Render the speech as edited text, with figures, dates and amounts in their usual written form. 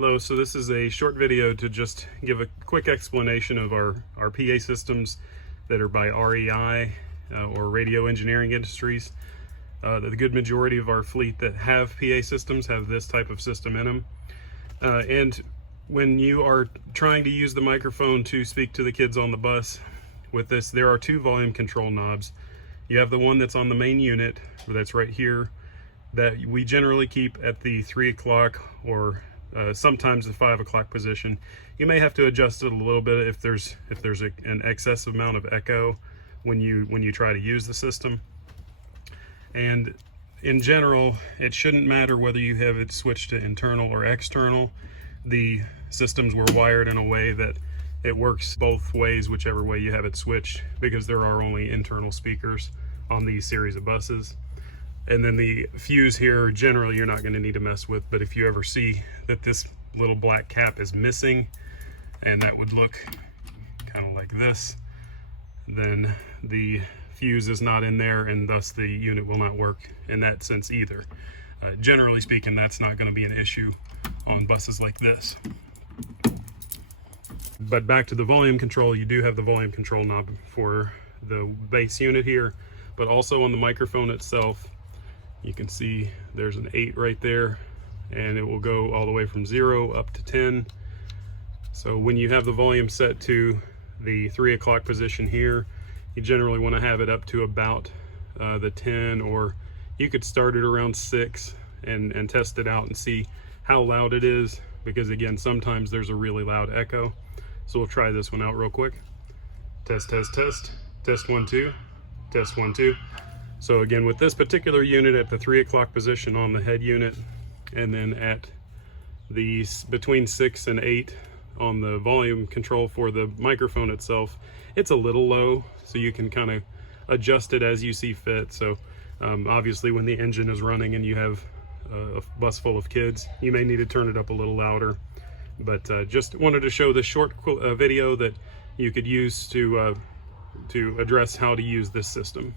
Hello, so this is a short video to just give a quick explanation of our PA systems that are by REI or Radio Engineering Industries. The good majority of our fleet that have PA systems have this type of system in them. And when you are trying to use the microphone to speak to the kids on the bus with this, there are two volume control knobs. You have the one that's on the main unit, that's right here, that we generally keep at the 3 o'clock or sometimes the 5 o'clock position. You may have to adjust it a little bit if there's an excess amount of echo when you try to use the system. And in general, it shouldn't matter whether you have it switched to internal or external. The systems were wired in a way that it works both ways, whichever way you have it switched, because there are only internal speakers on these series of buses. And then the fuse here, generally you're not going to need to mess with, but if you ever see that this little black cap is missing, and that would look kind of like this, then the fuse is not in there, and thus the unit will not work in that sense either. Generally speaking, that's not going to be an issue on buses like this. But back to the volume control, you do have the volume control knob for the base unit here, but also on the microphone itself. You can see there's an 8 right there, and it will go all the way from 0 up to 10. So when you have the volume set to the 3 o'clock position here, you generally want to have it up to about the 10, or you could start it around 6 and test it out and see how loud it is, because again, sometimes there's a really loud echo. So we'll try this one out real quick. Test, test, test. Test 1, 2. Test 1, 2. So again, with this particular unit at the 3 o'clock position on the head unit, and then at the between 6 and 8 on the volume control for the microphone itself, it's a little low, so you can kind of adjust it as you see fit. So obviously when the engine is running and you have a bus full of kids, you may need to turn it up a little louder. But just wanted to show this short video that you could use to address how to use this system.